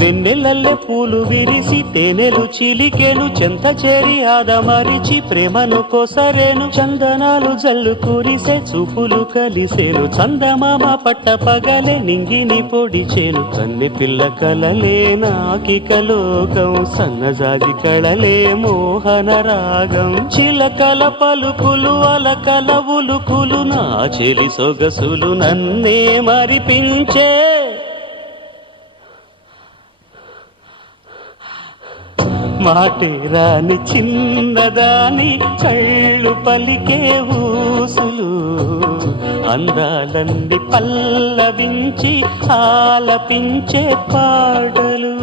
వెన్నెలల్లె పూలు విరిసి తేనెలు చిలికెను చెంత చేరి ఆదమరిచి ప్రేమను కోసరేను చందనాలు జల్లు కురిసే చూపులు కలిసేను చందమామ పట్ట పగలే నింగిని పొడిచేను కన్నె పిల్ల కలలే నాకిక లోకం సన్నజాజి కళలే మోహన రాగం చిలకల పలుకులు అలకల ఉలుకులు నా చెలి సొగసులు నన్నే మరిపించే మాటే రాని చిన్నదాని కళ్ళు పలికే ఊసులు అందాలన్నీ పల్లవించి ఆలపించే పాటలు